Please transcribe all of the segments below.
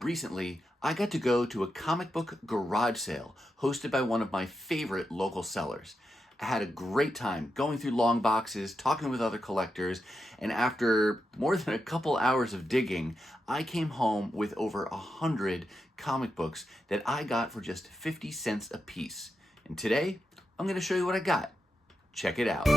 Recently, I got to go to a comic book garage sale hosted by one of my favorite local sellers. I had a great time going through long boxes, talking with other collectors, and after more than a couple hours of digging, I came home with over 100 comic books that I got for just 50 cents a piece. And today, I'm going to show you what I got. Check it out.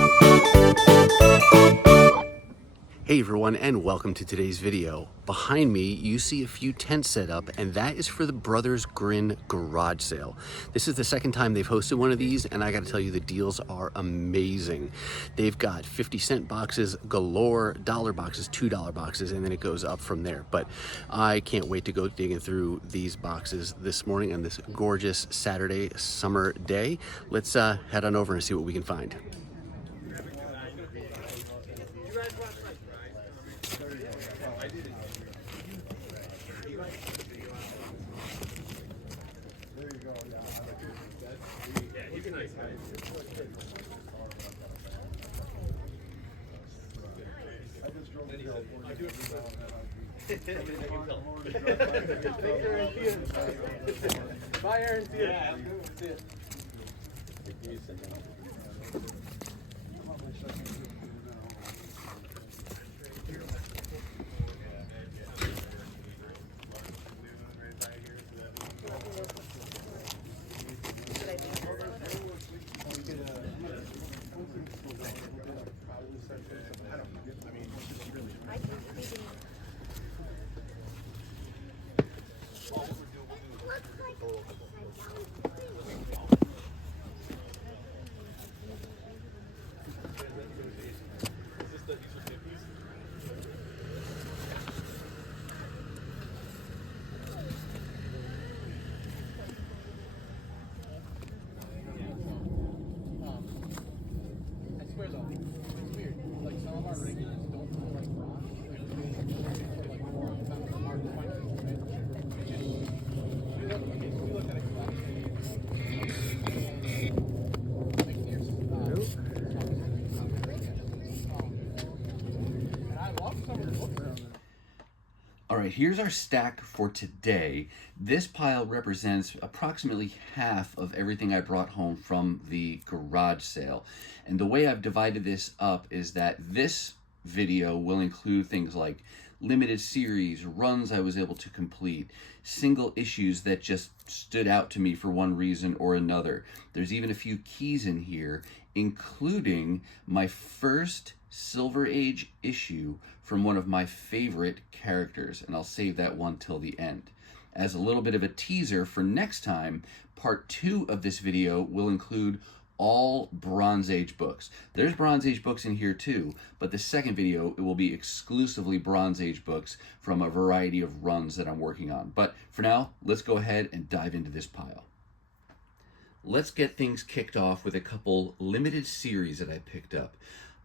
Hey everyone, and welcome to today's video. Behind me, you see a few tents set up, and that is for the Brothers Grin garage sale. This is the second time they've hosted one of these, and I gotta tell you, the deals are amazing. They've got 50-cent boxes galore, dollar boxes, $2 boxes, and then it goes up from there. But I can't wait to go digging through these boxes this morning on this gorgeous Saturday summer day. Let's head on over and see what we can find. Bye, Aaron. See ya. See ya. All right, here's our stack for today. This pile represents approximately half of everything I brought home from the garage sale. And the way I've divided this up is that this video will include things like limited series, runs I was able to complete, single issues that just stood out to me for one reason or another. There's even a few keys in here, including my first Silver Age issue from one of my favorite characters, and I'll save that one till the end. As a little bit of a teaser for next time, part 2 of this video will include all Bronze Age books. There's Bronze Age books in here too, but the second video, it will be exclusively Bronze Age books from a variety of runs that I'm working on. But for now, let's go ahead and dive into this pile. Let's get things kicked off with a couple limited series that I picked up.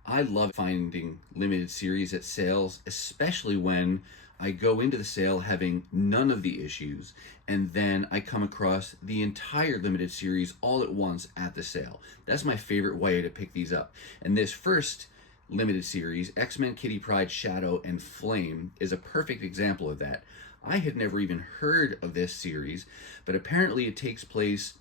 I love finding limited series at sales, especially when I go into the sale having none of the issues, and then I come across the entire limited series all at once at the sale. That's my favorite way to pick these up. And this first limited series, X-Men Kitty Pryde Shadow and Flame, is a perfect example of that. I had never even heard of this series, but apparently it takes place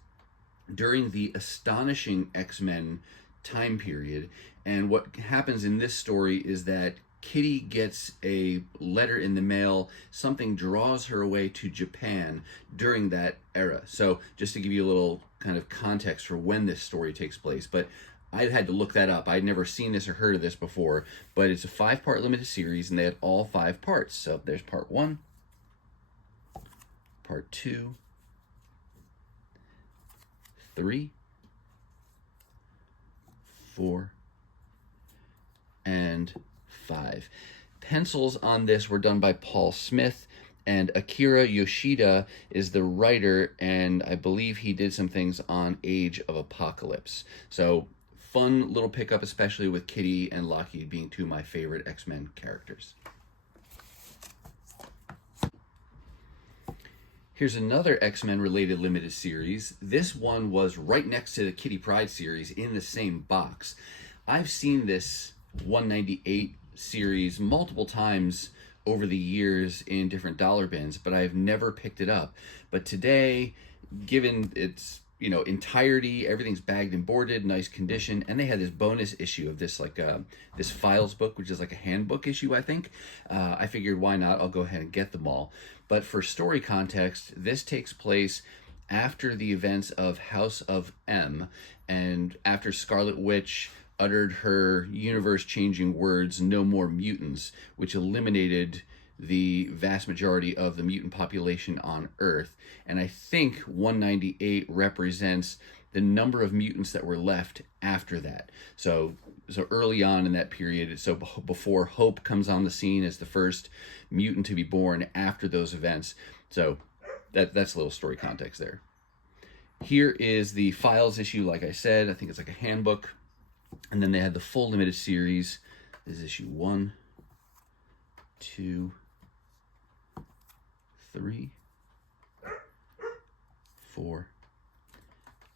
during the Astonishing X-Men time period. And what happens in this story is that Kitty gets a letter in the mail. Something draws her away to Japan during that era. So just to give you a little kind of context for when this story takes place. But I had to look that up. I'd never seen this or heard of this before. But it's a 5-part limited series, and they had all 5 parts. So there's part 1, part 2, 3, 4, and 5. Pencils on this were done by Paul Smith, and Akira Yoshida is the writer, and I believe he did some things on Age of Apocalypse. So fun little pickup, especially with Kitty and Lockheed being 2 of my favorite X-Men characters. Here's another X-Men related limited series. This one was right next to the Kitty Pryde series in the same box. I've seen this 198 series multiple times over the years in different dollar bins, but I've never picked it up. But today, given its entirety, everything's bagged and boarded, nice condition, and they had this bonus issue of this this files book, which is like a handbook issue, I think. I figured, why not? I'll go ahead and get them all. But for story context, this takes place after the events of House of M, and after Scarlet Witch uttered her universe-changing words, "No more mutants," which eliminated the vast majority of the mutant population on Earth. And I think 198 represents the number of mutants that were left after that. So early on in that period, so before Hope comes on the scene as the first mutant to be born after those events. So that's a little story context there. Here is the files issue, like I said. I think it's like a handbook. And then they had the full limited series. This is issue 1, 2, 3, 4,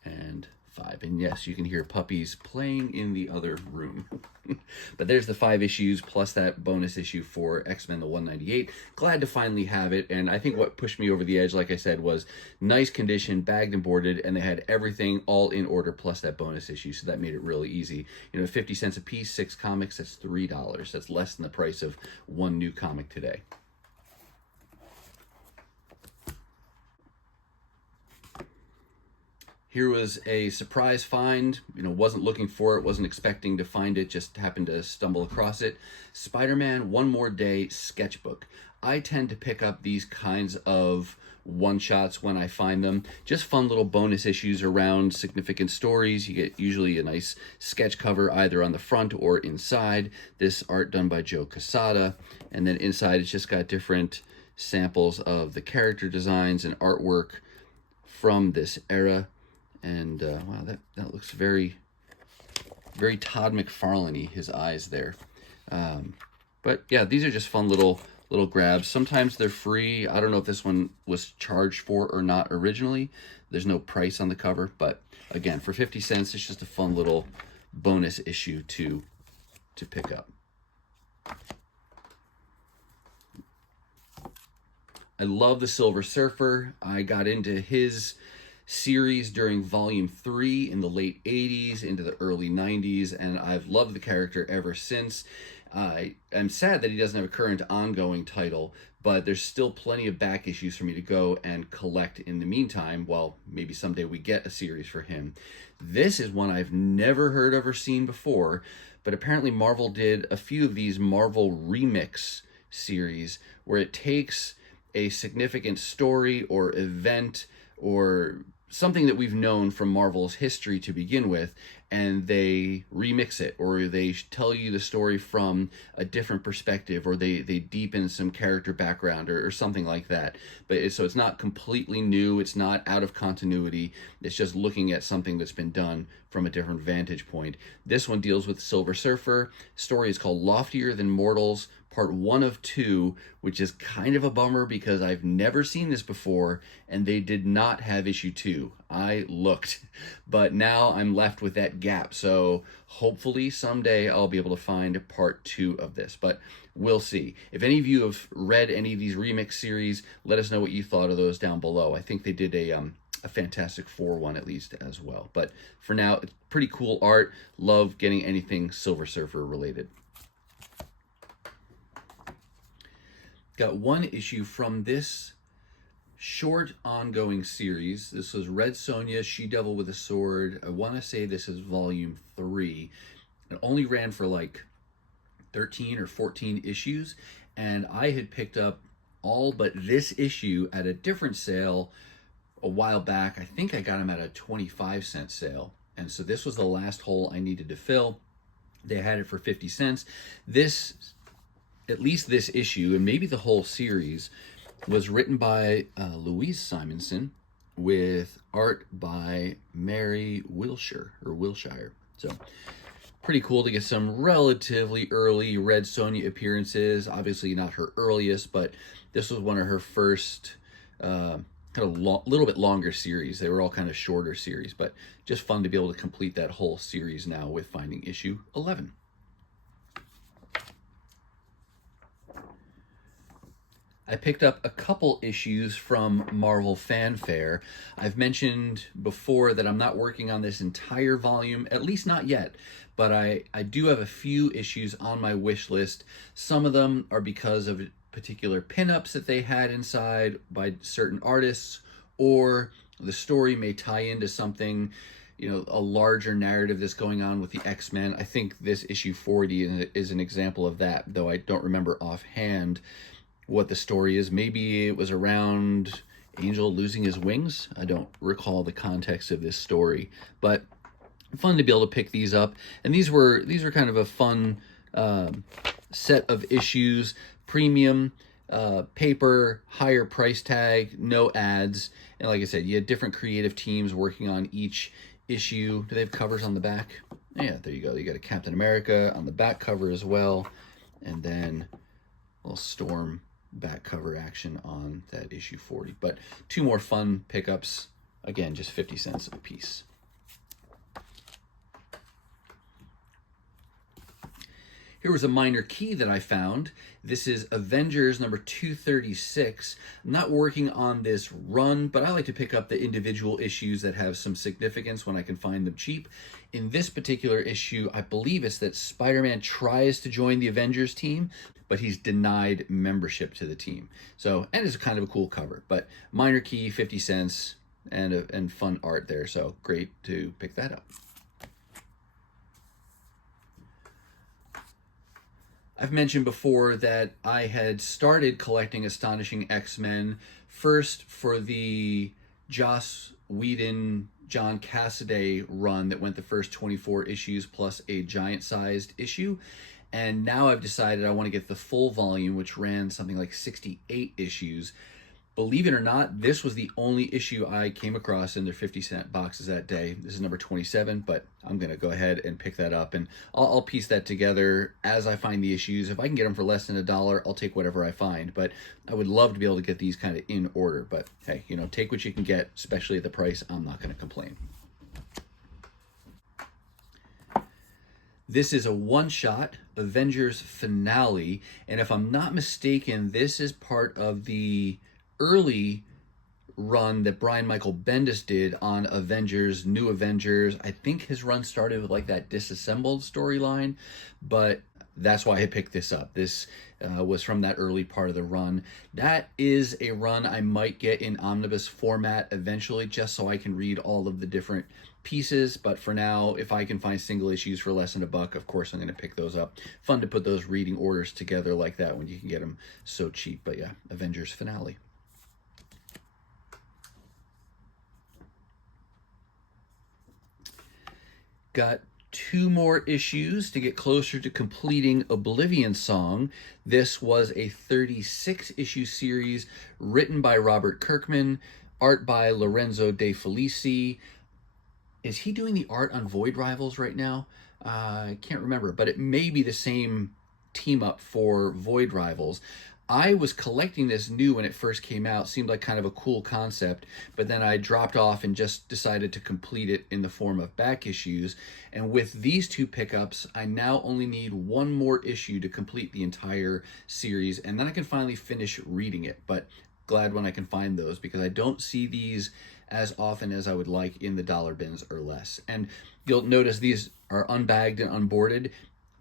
and 5. And yes, you can hear puppies playing in the other room. But there's the 5 issues plus that bonus issue for X-Men the 198. Glad to finally have it. And I think what pushed me over the edge, like I said, was nice condition, bagged and boarded, and they had everything all in order plus that bonus issue. So that made it really easy. 50 cents a piece, 6 comics, that's $3. That's less than the price of one new comic today. Here was a surprise find. Wasn't looking for it, wasn't expecting to find it, just happened to stumble across it. Spider-Man One More Day sketchbook. I tend to pick up these kinds of one-shots when I find them. Just fun little bonus issues around significant stories. You get usually a nice sketch cover either on the front or inside. This art done by Joe Quesada. And then inside it's just got different samples of the character designs and artwork from this era. And wow, that looks very, very Todd McFarlane-y, his eyes there. But yeah, these are just fun little grabs. Sometimes they're free. I don't know if this one was charged for or not originally. There's no price on the cover, but again, for 50 cents, it's just a fun little bonus issue to pick up. I love the Silver Surfer. I got into his series during volume 3 in the late 80s into the early 90s, and I've loved the character ever since. I'm sad that he doesn't have a current ongoing title, but there's still plenty of back issues for me to go and collect in the meantime, while maybe someday we get a series for him. This is one I've never heard of or seen before, but apparently Marvel did a few of these Marvel Remix series where it takes a significant story or event or something that we've known from Marvel's history to begin with, and they remix it, or they tell you the story from a different perspective, or they deepen some character background or something like that. But so it's not completely new, it's not out of continuity, it's just looking at something that's been done from a different vantage point. This one deals with Silver Surfer. Story is called Loftier Than Mortals, part 1 of 2, which is kind of a bummer because I've never seen this before, and they did not have issue 2. I looked, but now I'm left with that gap. So hopefully someday I'll be able to find part 2 of this, but we'll see. If any of you have read any of these remix series, let us know what you thought of those down below. I think they did a Fantastic Four one at least as well. But for now, it's pretty cool art. Love getting anything Silver Surfer related. Got one issue from this short ongoing series. This was Red Sonja, She-Devil with a Sword. I want to say this is volume 3. It only ran for like 13 or 14 issues, and I had picked up all but this issue at a different sale a while back. I think I got them at a 25-cent sale, and so this was the last hole I needed to fill. They had it for 50 cents. This, at least this issue, and maybe the whole series, was written by Louise Simonson with art by Mary Wilshire. So pretty cool to get some relatively early Red Sonja appearances. Obviously not her earliest, but this was one of her first kind of little bit longer series. They were all kind of shorter series, but just fun to be able to complete that whole series now with finding issue 11. I picked up a couple issues from Marvel Fanfare. I've mentioned before that I'm not working on this entire volume, at least not yet, but I do have a few issues on my wish list. Some of them are because of particular pinups that they had inside by certain artists, or the story may tie into something, a larger narrative that's going on with the X-Men. I think this issue 40 is an example of that, though I don't remember offhand what the story is. Maybe it was around Angel losing his wings. I don't recall the context of this story, but fun to be able to pick these up. And these were kind of a fun set of issues. Premium paper, higher price tag, no ads, and like I said, you had different creative teams working on each issue. Do they have covers on the back? Yeah, there you go. You got a Captain America on the back cover as well, and then a little Storm back cover action on that issue 40. But two more fun pickups, again, just 50 cents a piece. Here was a minor key that I found. This is Avengers number 236. I'm not working on this run, but I like to pick up the individual issues that have some significance when I can find them cheap. In this particular issue, I believe it's that Spider-Man tries to join the Avengers team, but he's denied membership to the team. So, and it's kind of a cool cover, but minor key, 50 cents, and fun art there. So great to pick that up. I've mentioned before that I had started collecting Astonishing X-Men first for the Joss Whedon, John Cassaday run that went the first 24 issues plus a giant-sized issue. And now I've decided I want to get the full volume, which ran something like 68 issues. Believe it or not, this was the only issue I came across in their 50-cent boxes that day. This is number 27, but I'm going to go ahead and pick that up, and I'll piece that together as I find the issues. If I can get them for less than $1, I'll take whatever I find, but I would love to be able to get these kind of in order. But hey, take what you can get, especially at the price. I'm not going to complain. This is a one-shot Avengers finale, and if I'm not mistaken, this is part of the early run that Brian Michael Bendis did on Avengers, New Avengers. I think his run started with like that disassembled storyline, but that's why I picked this up. This was from that early part of the run. That is a run I might get in omnibus format eventually, just so I can read all of the different pieces. But for now, if I can find single issues for less than $1, of course I'm going to pick those up. Fun to put those reading orders together like that when you can get them so cheap. But yeah, Avengers finale. Got 2 more issues to get closer to completing Oblivion Song. This was a 36-issue series written by Robert Kirkman, art by Lorenzo De Felici. Is he doing the art on Void Rivals right now? I can't remember, but it may be the same team up for Void Rivals. I was collecting this new when it first came out. Seemed like kind of a cool concept, but then I dropped off and just decided to complete it in the form of back issues. And with these 2 pickups, I now only need 1 more issue to complete the entire series, and then I can finally finish reading it. But glad when I can find those, because I don't see these as often as I would like in the dollar bins or less. And you'll notice these are unbagged and unboarded.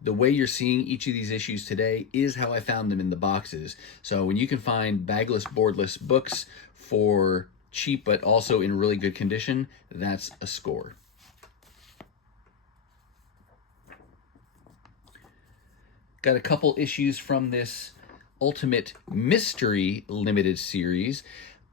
The way you're seeing each of these issues today is how I found them in the boxes. So when you can find bagless, boardless books for cheap but also in really good condition, that's a score. Got a couple issues from this Ultimate Mystery limited series.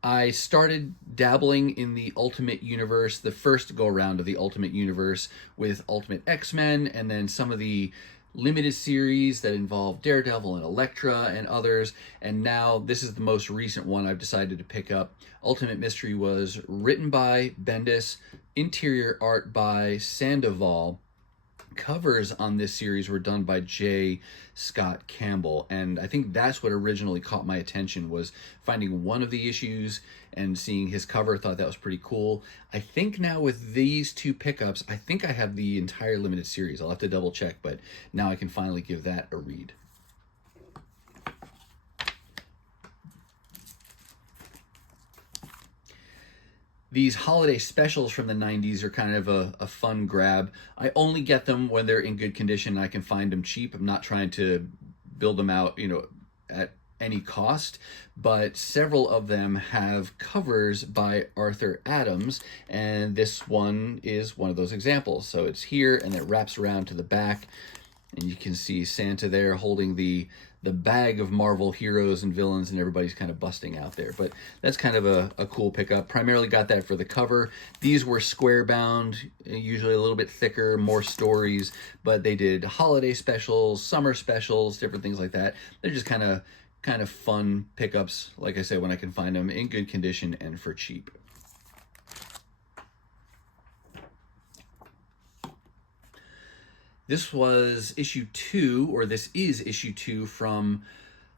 I started dabbling in the Ultimate Universe, the first go-around of the Ultimate Universe with Ultimate X-Men, and then some of the limited series that involve Daredevil and Elektra and others, and now this is the most recent one I've decided to pick up. Ultimate Mystery was written by Bendis, interior art by Sandoval. Covers on this series were done by J. Scott Campbell, and I think that's what originally caught my attention, was finding one of the issues and seeing his cover. Thought that was pretty cool. I think now with these 2 pickups, I think I have the entire limited series. I'll have to double check, but now I can finally give that a read. These holiday specials from the 90s are kind of a fun grab. I only get them when they're in good condition and I can find them cheap. I'm not trying to build them out, at any cost, but several of them have covers by Arthur Adams, and this one is one of those examples. So it's here and it wraps around to the back, and you can see Santa there holding the bag of Marvel heroes and villains, and everybody's kind of busting out there. But that's kind of a cool pickup. Primarily got that for the cover. These were square bound, usually a little bit thicker, more stories, but they did holiday specials, summer specials, different things like that. They're just kind of fun pickups, like I said, when I can find them in good condition and for cheap. This was issue 2, or this is issue 2 from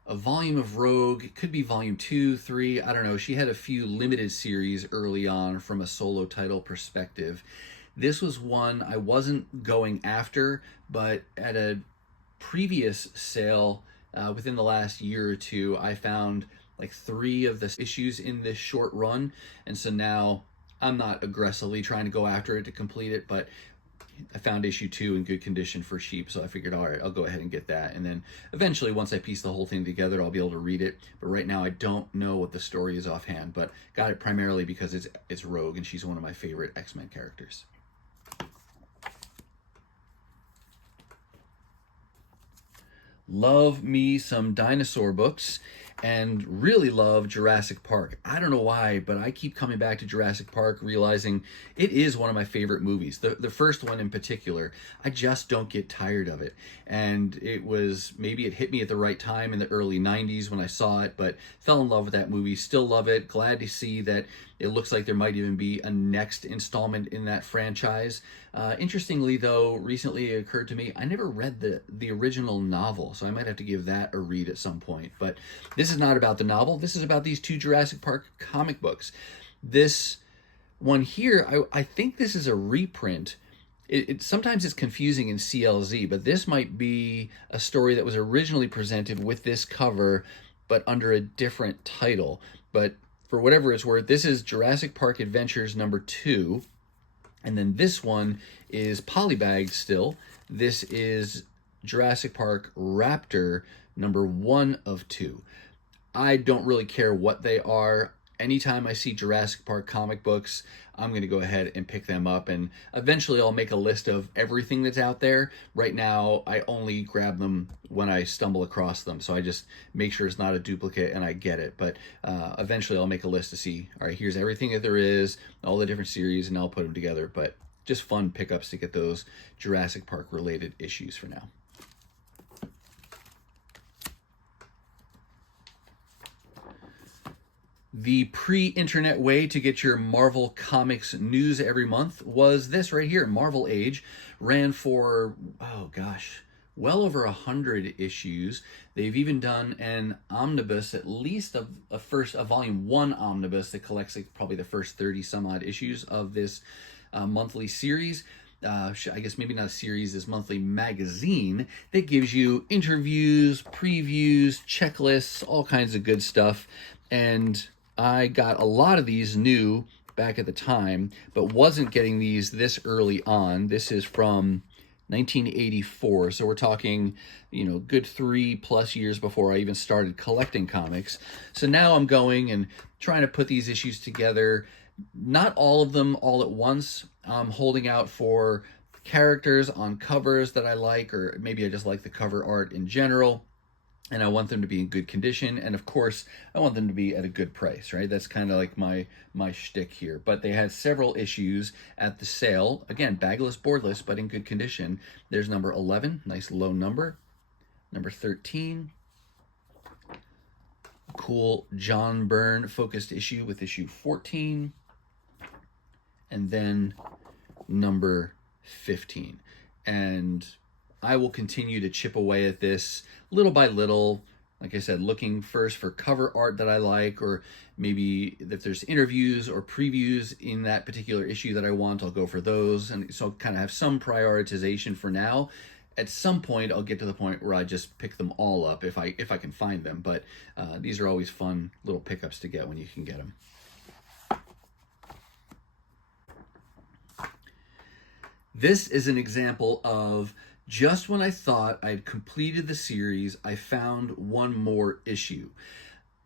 a volume of Rogue. It could be volume 2, 3, I don't know. She had a few limited series early on from a solo title perspective. This was one I wasn't going after, but at a previous sale within the last year or two, I found like 3 of the issues in this short run. And so now I'm not aggressively trying to go after it to complete it, but I found issue 2 in good condition for cheap, so I figured, all right, I'll go ahead and get that. And then eventually, once I piece the whole thing together, I'll be able to read it. But right now, I don't know what the story is offhand, but got it primarily because it's Rogue, and she's one of my favorite X-Men characters. Love me some dinosaur books, and really love Jurassic Park. I don't know why, but I keep coming back to Jurassic Park, realizing it is one of my favorite movies. The first one in particular, I just don't get tired of it. And maybe it hit me at the right time in the early 90s when I saw it, but fell in love with that movie. Still love it. Glad to see that it looks like there might even be a next installment in that franchise. Interestingly, though, recently it occurred to me, I never read the original novel, so I might have to give that a read at some point. But this is not about the novel. This is about these 2 Jurassic Park comic books. This one here, I think this is a reprint. Sometimes it's confusing in CLZ, but this might be a story that was originally presented with this cover, but under a different title. But for whatever it's worth, this is Jurassic Park Adventures number 2. And then this one is polybagged still. This is Jurassic Park Raptor number 1 of 2. I don't really care what they are. Anytime I see Jurassic Park comic books, I'm going to go ahead and pick them up, and eventually I'll make a list of everything that's out there. Right now, I only grab them when I stumble across them, so I just make sure it's not a duplicate and I get it. But eventually I'll make a list to see, all right, here's everything that there is, all the different series, and I'll put them together. But just fun pickups to get those Jurassic Park related issues for now. The pre-internet way to get your Marvel Comics news every month was this right here. Marvel Age ran for, oh gosh, well over 100 issues. They've even done an omnibus, at least a volume 1 omnibus that collects like probably the first 30 some odd issues of this monthly series. I guess maybe not a series, this monthly magazine that gives you interviews, previews, checklists, all kinds of good stuff. And I got a lot of these new back at the time, but wasn't getting these this early on. This is from 1984, so we're talking, good 3+ years before I even started collecting comics. So now I'm going and trying to put these issues together. Not all of them all at once. I'm holding out for characters on covers that I like, or maybe I just like the cover art in general. And I want them to be in good condition, and of course, I want them to be at a good price, right? That's kind of like my shtick here. But they had several issues at the sale. Again, bagless, boardless, but in good condition. There's number 11, nice low number. Number 13, cool John Byrne focused issue with issue 14. And then number 15. And I will continue to chip away at this little by little. Like I said, looking first for cover art that I like, or maybe if there's interviews or previews in that particular issue that I want, I'll go for those. And so I'll kind of have some prioritization for now. At some point, I'll get to the point where I just pick them all up if I can find them. But these are always fun little pickups to get when you can get them. This is an example of just when I thought I'd completed the series, I found one more issue.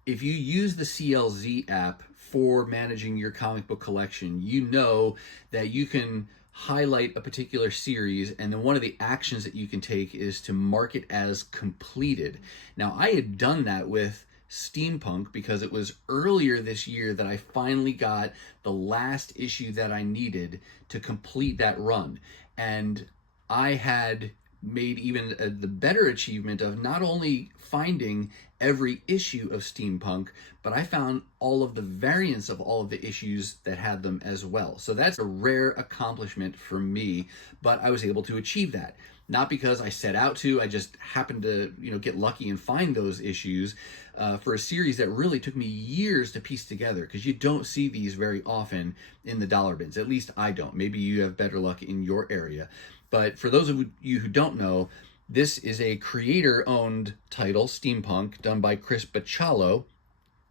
If you use the CLZ app for managing your comic book collection, you know that you can highlight a particular series, and then one of the actions that you can take is to mark it as completed. Now, I had done that with Steampunk because it was earlier this year that I finally got the last issue that I needed to complete that run. And I had made even the better achievement of not only finding every issue of Steampunk, but I found all of the variants of all of the issues that had them as well. So that's a rare accomplishment for me, but I was able to achieve that. Not because I set out to, I just happened to, get lucky and find those issues for a series that really took me years to piece together, because you don't see these very often in the dollar bins. At least I don't. Maybe you have better luck in your area. But for those of you who don't know, this is a creator-owned title, Steampunk, done by Chris Bachalo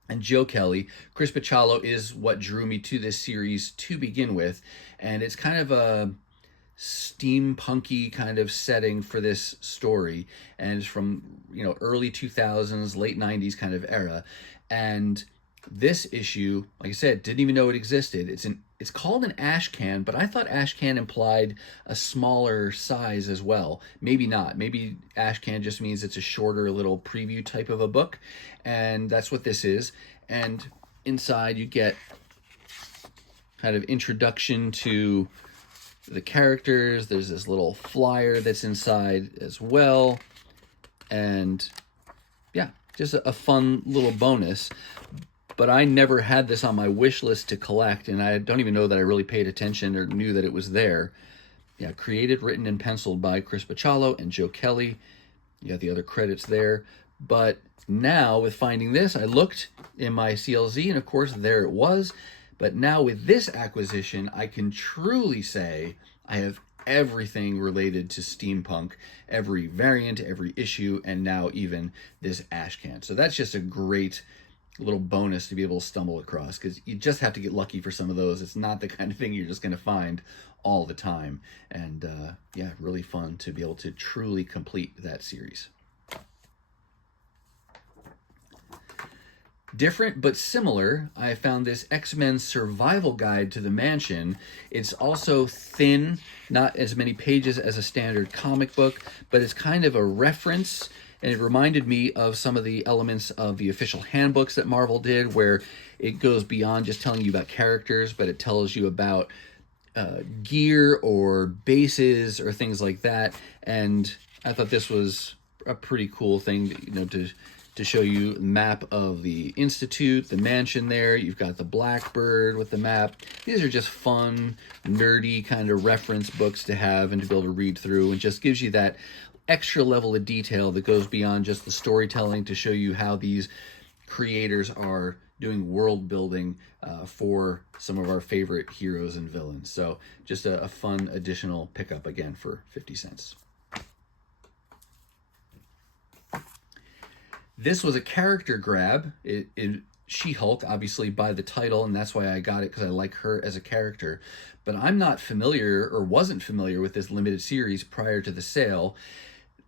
and Joe Kelly. Chris Bachalo is what drew me to this series to begin with, and it's kind of a steampunky kind of setting for this story, and it's from early 2000s, late 90s kind of era. And this issue, like I said, didn't even know it existed. It's called an ash can, but I thought ash can implied a smaller size as well. Maybe not. Maybe ash can just means it's a shorter little preview type of a book, and that's what this is. And inside you get kind of introduction to the characters. There's this little flyer that's inside as well, and yeah, just a fun little bonus. But I never had this on my wish list to collect, and I don't even know that I really paid attention or knew that it was there. Yeah, created, written, and penciled by Chris Bachalo and Joe Kelly. You got the other credits there. But now, with finding this, I looked in my CLZ, and of course, there it was. But now with this acquisition, I can truly say I have everything related to Steampunk, every variant, every issue, and now even this ash can. So that's just a great little bonus to be able to stumble across, because you just have to get lucky for some of those. It's not the kind of thing you're just going to find all the time. And yeah, really fun to be able to truly complete that series. Different but similar, I found this X-Men Survival Guide to the Mansion. It's also thin, not as many pages as a standard comic book, but it's kind of a reference, and it reminded me of some of the elements of the official handbooks that Marvel did, where it goes beyond just telling you about characters, but it tells you about gear or bases or things like that. And I thought this was a pretty cool thing, to show you the map of the Institute, the mansion there. You've got the Blackbird with the map. These are just fun, nerdy kind of reference books to have and to be able to read through, and just gives you that extra level of detail that goes beyond just the storytelling to show you how these creators are doing world building for some of our favorite heroes and villains. So just a fun additional pickup, again, for 50 cents. This was a character grab. She-Hulk, obviously, by the title, and that's why I got it, because I like her as a character. But I'm not familiar, or wasn't familiar, with this limited series prior to the sale.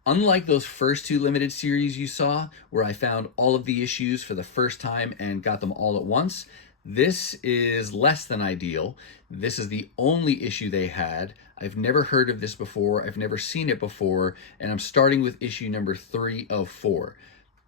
Unlike those first two limited series you saw, where I found all of the issues for the first time and got them all at once, this is less than ideal. This is the only issue they had. I've never heard of this before. I've never seen it before, and I'm starting with issue number 3 of 4.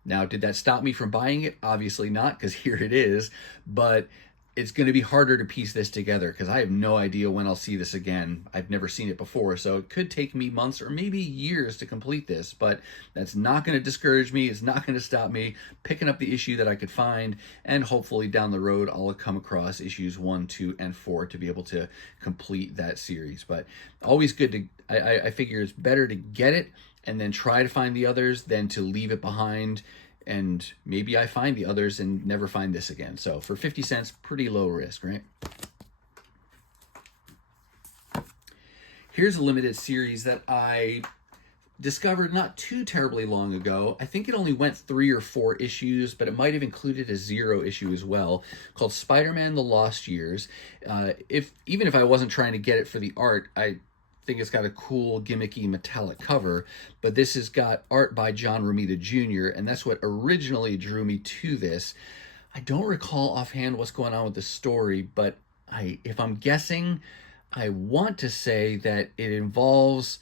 Now, did that stop me from buying it? Obviously not, because here it is. But it's going to be harder to piece this together, because I have no idea when I'll see this again. I've never seen it before, so it could take me months or maybe years to complete this. But that's not going to discourage me. It's not going to stop me picking up the issue that I could find, and hopefully down the road I'll come across issues 1, 2, and 4 to be able to complete that series. But always good to, I figure it's better to get it and then try to find the others than to leave it behind, and maybe I find the others and never find this again. So for 50 cents, pretty low risk, right? Here's a limited series that I discovered not too terribly long ago. I think it only went 3 or 4 issues, but it might have included a 0 issue as well, called Spider-Man: The Lost Years. Even if I wasn't trying to get it for the art, I think it's got a cool, gimmicky, metallic cover, but this has got art by John Romita Jr., and that's what originally drew me to this. I don't recall offhand what's going on with the story, but if I'm guessing, I want to say that it involves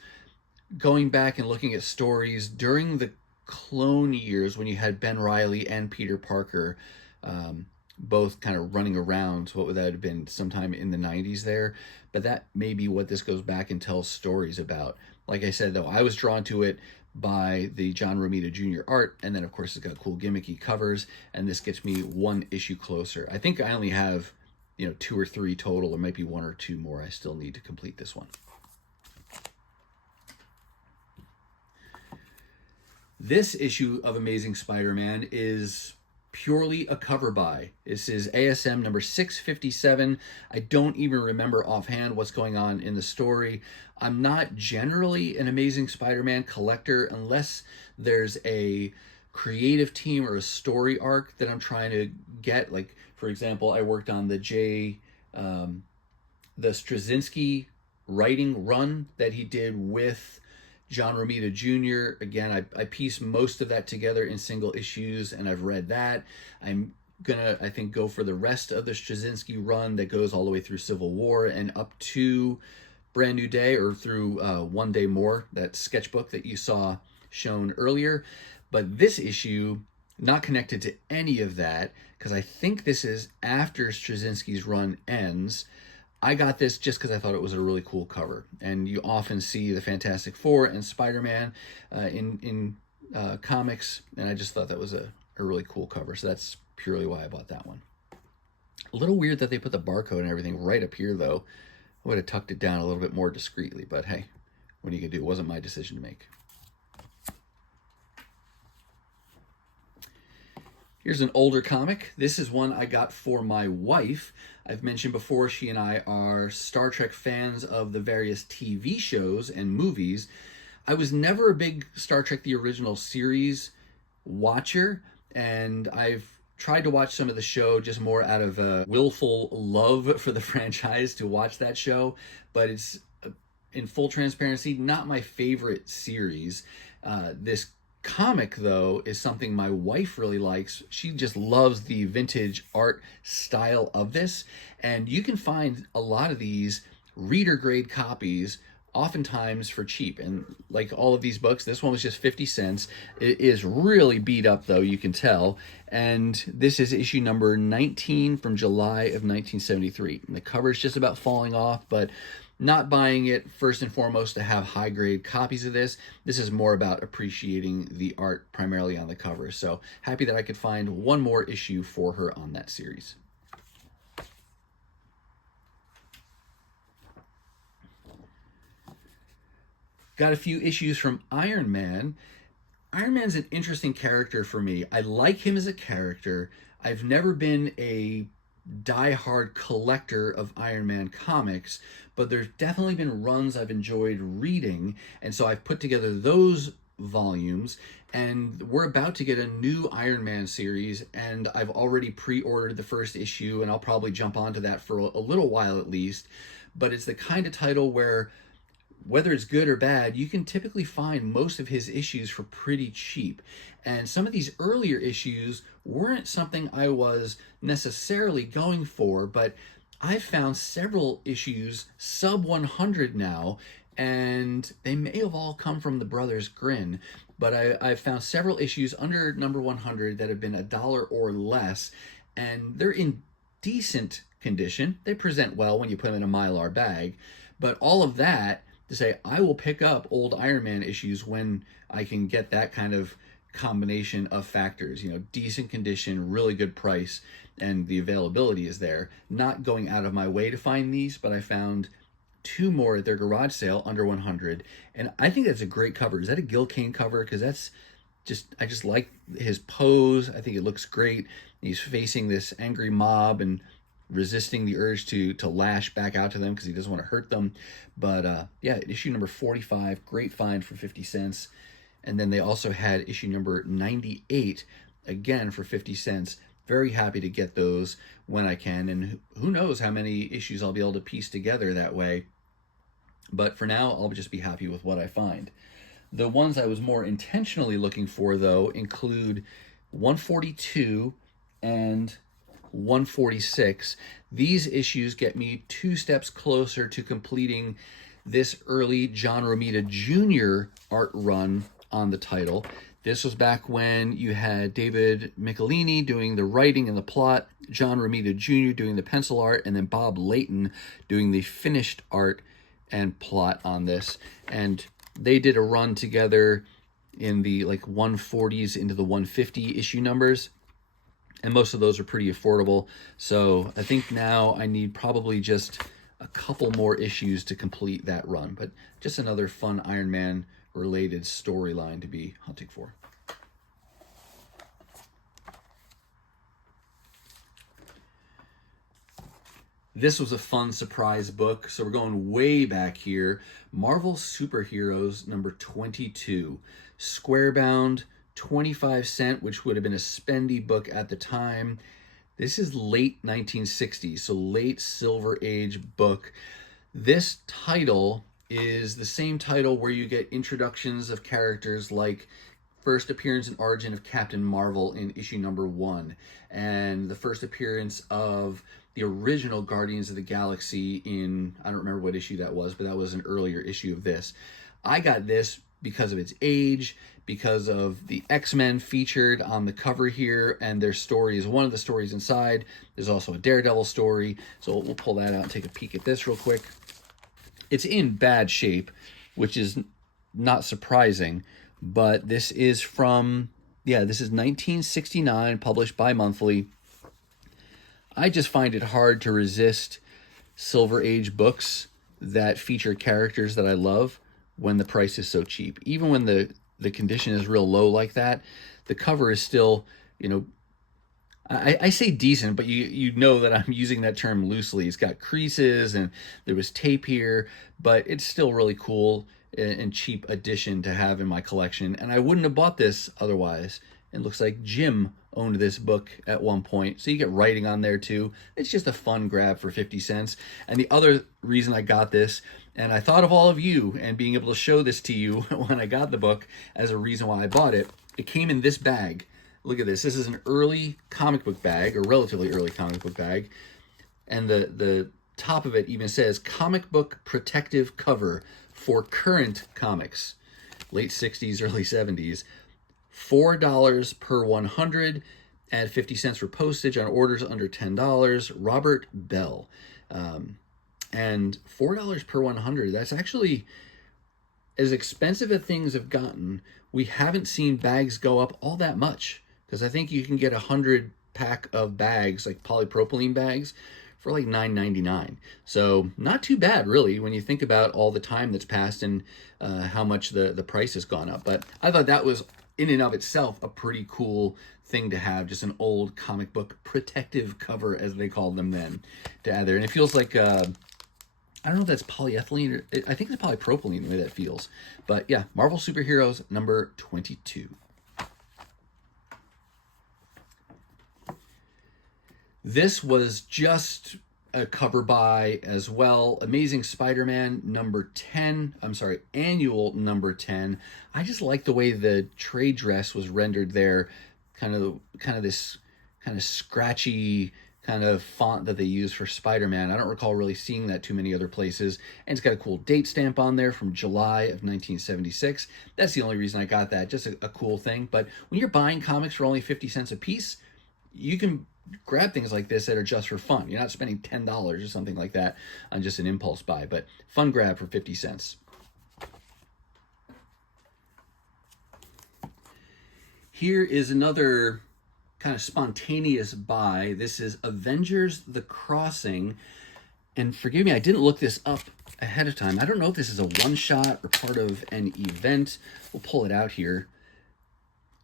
going back and looking at stories during the clone years when you had Ben Reilly and Peter Parker both kind of running around. So what would that have been, sometime in the 90s there? But that may be what this goes back and tells stories about. Like I said, though, I was drawn to it by the John Romita Jr. art, and then of course it's got cool gimmicky covers, and this gets me one issue closer. I think I only have 2 or 3 total. There might be 1 or 2 more I still need to complete this one. This issue of Amazing Spider-Man is purely a cover by. This is ASM number 657. I don't even remember offhand what's going on in the story. I'm not generally an Amazing Spider-Man collector unless there's a creative team or a story arc that I'm trying to get. Like, for example, I worked on the Straczynski writing run that he did with John Romita Jr. Again, I pieced most of that together in single issues, and I've read that. I'm gonna, I think, go for the rest of the Straczynski run that goes all the way through Civil War and up to Brand New Day, or through One Day More, that sketchbook that you saw shown earlier. But this issue, not connected to any of that, because I think this is after Straczynski's run ends. I got this just because I thought it was a really cool cover. And you often see the Fantastic Four and Spider-Man in comics, and I just thought that was a really cool cover. So that's purely why I bought that one. A little weird that they put the barcode and everything right up here, though. I would have tucked it down a little bit more discreetly, but hey, what are you going to do? It wasn't my decision to make. Here's an older comic. This is one I got for my wife. I've mentioned before, she and I are Star Trek fans of the various TV shows and movies. I was never a big Star Trek the Original Series watcher, and I've tried to watch some of the show just more out of a willful love for the franchise to watch that show, but it's, in full transparency, not my favorite series. This comic, though, is something my wife really likes. She just loves the vintage art style of this, and you can find a lot of these reader grade copies oftentimes for cheap. And like all of these books, this one was just 50 cents. It is really beat up, though, you can tell. And this is issue number 19 from July of 1973. And the cover is just about falling off, but not buying it first and foremost to have high grade copies of this. This is more about appreciating the art primarily on the cover. So happy that I could find one more issue for her on that series. Got a few issues from Iron Man. Iron Man's an interesting character for me. I like him as a character. I've never been a die-hard collector of Iron Man comics, but there's definitely been runs I've enjoyed reading, and so I've put together those volumes, and we're about to get a new Iron Man series, and I've already pre-ordered the first issue, and I'll probably jump onto that for a little while at least. But it's the kind of title where, whether it's good or bad, you can typically find most of his issues for pretty cheap. And some of these earlier issues weren't something I was necessarily going for, but I've found several issues sub 100 now, and they may have all come from the brothers Grin, but I've found several issues under number 100 that have been $1 or less, and they're in decent condition. They present well when you put them in a Mylar bag, but all of that to say I will pick up old Iron Man issues when I can get that kind of combination of factors, decent condition, really good price, and the availability is there. Not going out of my way to find these, but I found 2 more at their garage sale under 100, and I think that's a great cover. Is that a Gil Kane cover? Because I just like his pose. I think it looks great. He's facing this angry mob and resisting the urge to lash back out to them because he doesn't want to hurt them. But yeah, issue number 45, great find for 50 cents. And then they also had issue number 98, again for 50 cents. Very happy to get those when I can. And who knows how many issues I'll be able to piece together that way. But for now, I'll just be happy with what I find. The ones I was more intentionally looking for, though, include 142 and 146. These issues get me 2 steps closer to completing this early John Romita Jr. art run on the title. This was back when you had David Michelini doing the writing and the plot, John Romita Jr. doing the pencil art, and then Bob Layton doing the finished art and plot on this. And they did a run together in the like 140s into the 150 issue numbers. And most of those are pretty affordable. So I think now I need probably just a couple more issues to complete that run. But just another fun Iron Man related storyline to be hunting for. This was a fun surprise book. So we're going way back here. Marvel Superheroes number 22. Square bound, 25 cent, which would have been a spendy book at the time. This is late 1960s, so late Silver Age book. This title is the same title where you get introductions of characters like first appearance and origin of Captain Marvel in issue number 1, and the first appearance of the original Guardians of the Galaxy in, I don't remember what issue that was, but that was an earlier issue of this. I got this because of its age, because of the X-Men featured on the cover here, and their story is one of the stories inside. There's also a Daredevil story, so we'll pull that out and take a peek at this real quick. It's in bad shape, which is not surprising, but this is from, this is 1969, published bi-monthly. I just find it hard to resist Silver Age books that feature characters that I love when the price is so cheap. Even when the condition is real low like that, the cover is still, I say decent, but you know that I'm using that term loosely. It's got creases and there was tape here, but it's still really cool and cheap addition to have in my collection. And I wouldn't have bought this otherwise. It looks like Jim owned this book at one point, so you get writing on there too. It's just a fun grab for 50 cents. And the other reason I got this, and I thought of all of you and being able to show this to you when I got the book as a reason why I bought it, it came in this bag. Look at this. This is an early comic book bag, or relatively early comic book bag. And the top of it even says comic book protective cover for current comics. Late 60s, early 70s. $4 per 100, add 50 cents for postage on orders under $10. Robert Bell. And $4 per 100, that's actually, as expensive as things have gotten, we haven't seen bags go up all that much. Because I think you can get 100 pack of bags, like polypropylene bags, for like $9.99. So not too bad, really, when you think about all the time that's passed and how much the price has gone up. But I thought that was, in and of itself, a pretty cool thing to have, just an old comic book protective cover, as they called them then, to add there. And it feels like, I don't know if that's polyethylene, or I think it's polypropylene the way that feels. But yeah, Marvel Superheroes number 22. This was just a cover by as well. Amazing Spider-Man number 10. I'm sorry, annual number 10. I just like the way the trade dress was rendered there. Kind of this kind of scratchy kind of font that they use for Spider-Man. I don't recall really seeing that too many other places. And it's got a cool date stamp on there from July of 1976. That's the only reason I got that. Just a cool thing. But when you're buying comics for only 50 cents a piece, you can grab things like this that are just for fun. You're not spending $10 or something like that on just an impulse buy, but fun grab for 50 cents. Here is another kind of spontaneous buy. This is Avengers: The Crossing. And forgive me, I didn't look this up ahead of time. I don't know if this is a one-shot or part of an event. We'll pull it out here.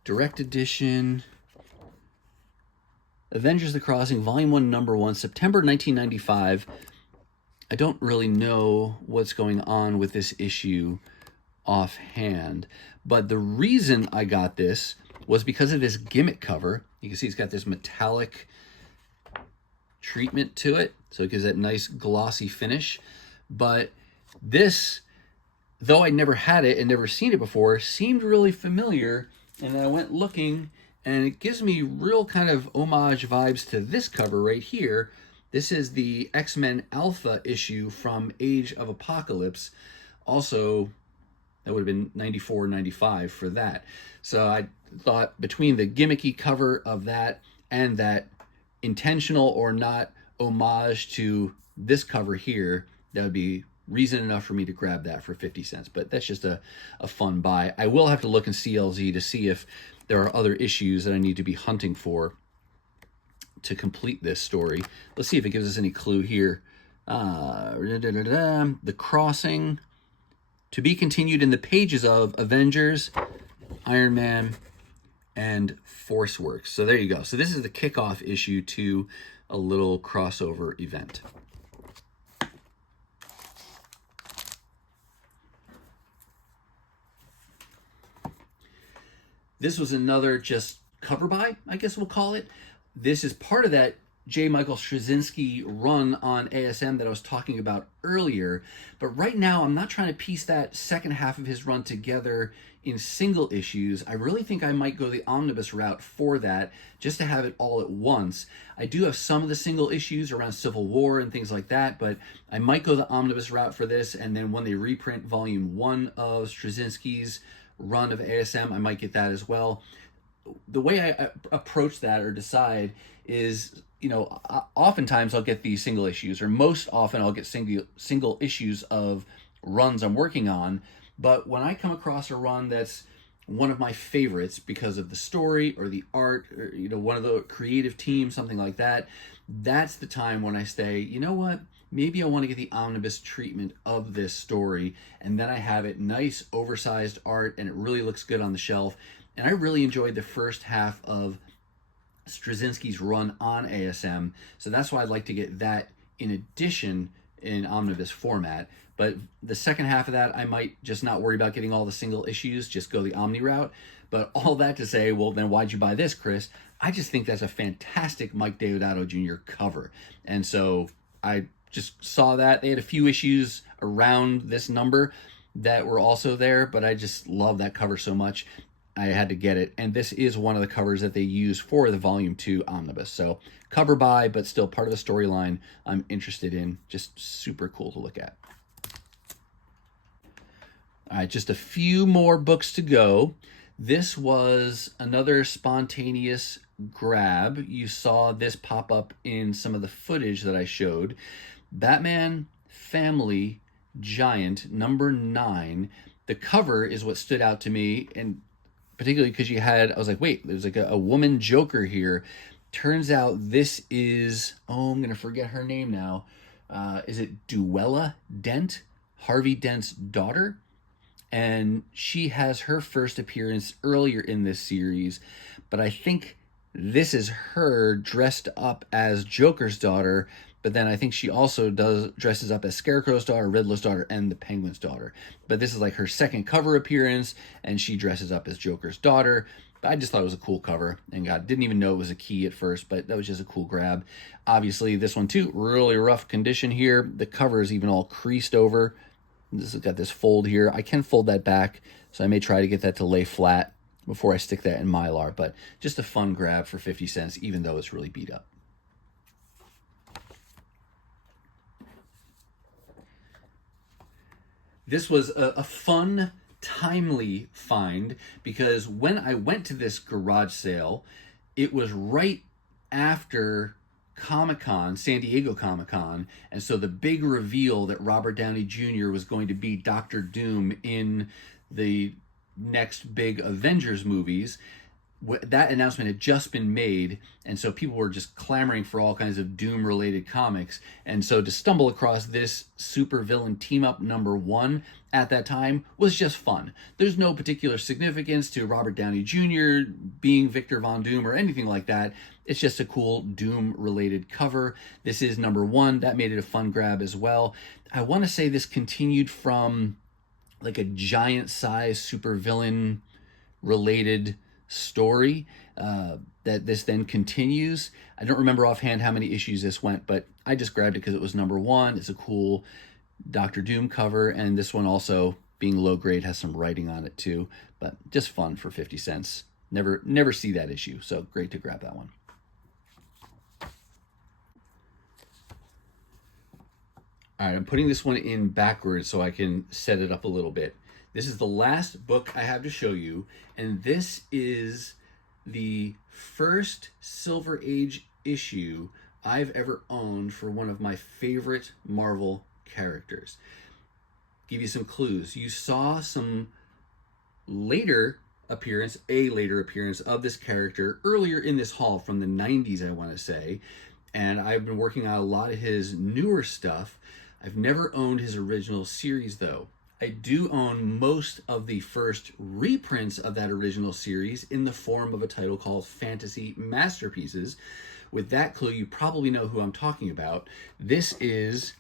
Direct edition. Avengers: The Crossing, Volume 1, Number 1, September 1995. I don't really know what's going on with this issue offhand, but the reason I got this was because of this gimmick cover. You can see it's got this metallic treatment to it, so it gives that nice glossy finish. But This, though I never had it and never seen it before, seemed really familiar. And then I went looking, and it gives me real kind of homage vibes to this cover right here. This is the X-Men Alpha issue from Age of Apocalypse. Also, that would have been 94, 95 for that. So I thought between the gimmicky cover of that and that intentional or not homage to this cover here, that would be reason enough for me to grab that for 50 cents. But that's just a fun buy. I will have to look in CLZ to see if there are other issues that I need to be hunting for to complete this story. Let's see if it gives us any clue here. The Crossing, to be continued in the pages of Avengers, Iron Man, and Force Works. So there you go. So this is the kickoff issue to a little crossover event. This was another just cover buy, I guess we'll call it. This is part of that J. Michael Straczynski run on ASM that I was talking about earlier. But right now, I'm not trying to piece that second half of his run together in single issues. I really think I might go the omnibus route for that, just to have it all at once. I do have some of the single issues around Civil War and things like that, but I might go the omnibus route for this, and then when they reprint volume 1 of Straczynski's run of ASM, I might get that as well. The way I approach that or decide is, oftentimes I'll get these single issues, or most often I'll get single issues of runs I'm working on. But when I come across a run that's one of my favorites because of the story or the art, or one of the creative team, something like that, that's the time when I say, you know what, maybe I want to get the omnibus treatment of this story, and then I have it nice oversized art and it really looks good on the shelf. And I really enjoyed the first half of Straczynski's run on ASM, so that's why I'd like to get that in addition in omnibus format. But the second half of that, I might just not worry about getting all the single issues, just go the Omni route. But all that to say, well, then why'd you buy this, Chris? I just think that's a fantastic Mike Deodato Jr. cover. And so I just saw that. They had a few issues around this number that were also there, but I just love that cover so much, I had to get it. And this is one of the covers that they use for the Volume 2 Omnibus. So cover buy, but still part of the storyline I'm interested in. Just super cool to look at. All right, just a few more books to go. This was another spontaneous grab. You saw this pop up in some of the footage that I showed. Batman Family Giant, number 9. The cover is what stood out to me, and particularly because I was like, wait, there's like a woman Joker here. Turns out this is, I'm going to forget her name now. Is it Duella Dent? Harvey Dent's daughter? And she has her first appearance earlier in this series, but I think this is her dressed up as Joker's daughter, but then I think she also dresses up as Scarecrow's daughter, Riddler's daughter, and the Penguin's daughter. But this is like her second cover appearance, and she dresses up as Joker's daughter. But I just thought it was a cool cover, and God, didn't even know it was a key at first, but that was just a cool grab. Obviously, this one too, really rough condition here. The cover is even all creased over. This has got this fold here. I can fold that back, so I may try to get that to lay flat before I stick that in Mylar, but just a fun grab for 50 cents, even though it's really beat up. This was a fun, timely find, because when I went to this garage sale, it was right after Comic-Con, San Diego Comic-Con, and so the big reveal that Robert Downey Jr. was going to be Doctor Doom in the next big Avengers movies, that announcement had just been made, and so people were just clamoring for all kinds of Doom-related comics, and so to stumble across this supervillain team-up number 1 at that time was just fun. There's no particular significance to Robert Downey Jr. being Victor Von Doom or anything like that. It's just a cool Doom-related cover. This is number 1. That made it a fun grab as well. I want to say this continued from like a giant-size supervillain-related story that this then continues. I don't remember offhand how many issues this went, but I just grabbed it because it was number 1. It's a cool Doctor Doom cover, and this one also, being low grade, has some writing on it too, but just fun for 50 cents. Never see that issue, so great to grab that one. All right, I'm putting this one in backwards so I can set it up a little bit. This is the last book I have to show you, and this is the first Silver Age issue I've ever owned for one of my favorite Marvel characters. Give you some clues. You saw some a later appearance of this character earlier in this haul from the 90s, I want to say, and I've been working on a lot of his newer stuff. I've never owned his original series though. I do own most of the first reprints of that original series in the form of a title called Fantasy Masterpieces. With that clue, you probably know who I'm talking about. This is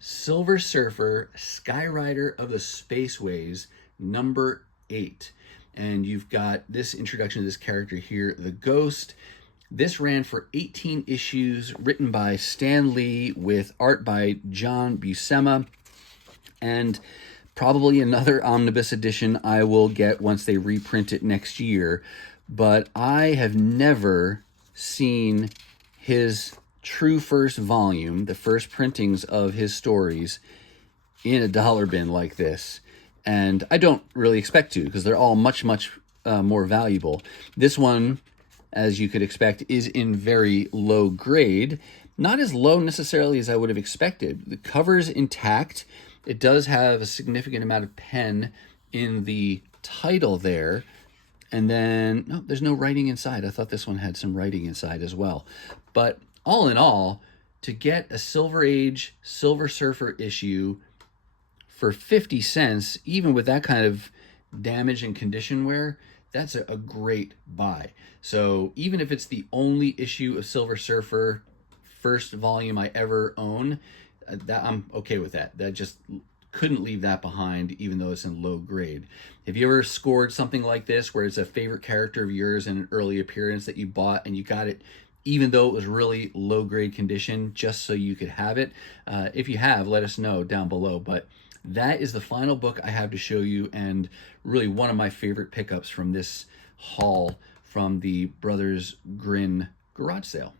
Silver Surfer, Skyrider of the Spaceways, number 8. And you've got this introduction to this character here, the Ghost. This ran for 18 issues, written by Stan Lee with art by John Buscema. And probably another omnibus edition I will get once they reprint it next year. But I have never seen his true first volume, the first printings of his stories, in a dollar bin like this. And I don't really expect to, because they're all much more valuable. This one, as you could expect, is in very low grade. Not as low necessarily as I would have expected. The cover's intact. It does have a significant amount of pen in the title there. And then, no, there's no writing inside. I thought this one had some writing inside as well. But all in all, to get a Silver Age Silver Surfer issue for 50 cents, even with that kind of damage and condition wear, that's a great buy. So even if it's the only issue of Silver Surfer first volume I ever own, I'm okay with that. That just couldn't leave that behind, even though it's in low grade. Have you ever scored something like this where it's a favorite character of yours in an early appearance that you bought and you got it even though it was really low grade condition just so you could have it? If you have, let us know down below. But that is the final book I have to show you, and really one of my favorite pickups from this haul from the Brothers Grin garage sale.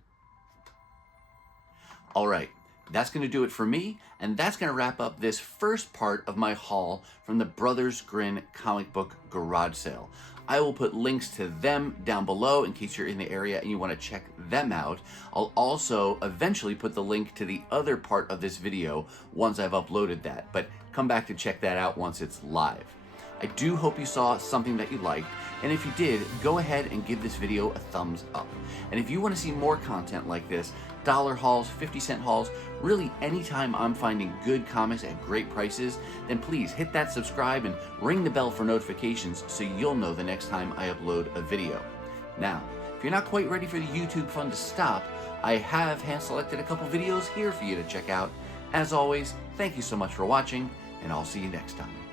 All right, that's going to do it for me, and that's going to wrap up this first part of my haul from the Brothers Grin comic book garage sale. I will put links to them down below in case you're in the area and you want to check them out. I'll also eventually put the link to the other part of this video once I've uploaded that, but come back to check that out once it's live. I do hope you saw something that you liked, and if you did, go ahead and give this video a thumbs up. And if you want to see more content like this, dollar hauls, 50-cent hauls, really anytime I'm finding good comics at great prices, then please hit that subscribe and ring the bell for notifications so you'll know the next time I upload a video. Now, if you're not quite ready for the YouTube fun to stop, I have hand-selected a couple videos here for you to check out. As always, thank you so much for watching, and I'll see you next time.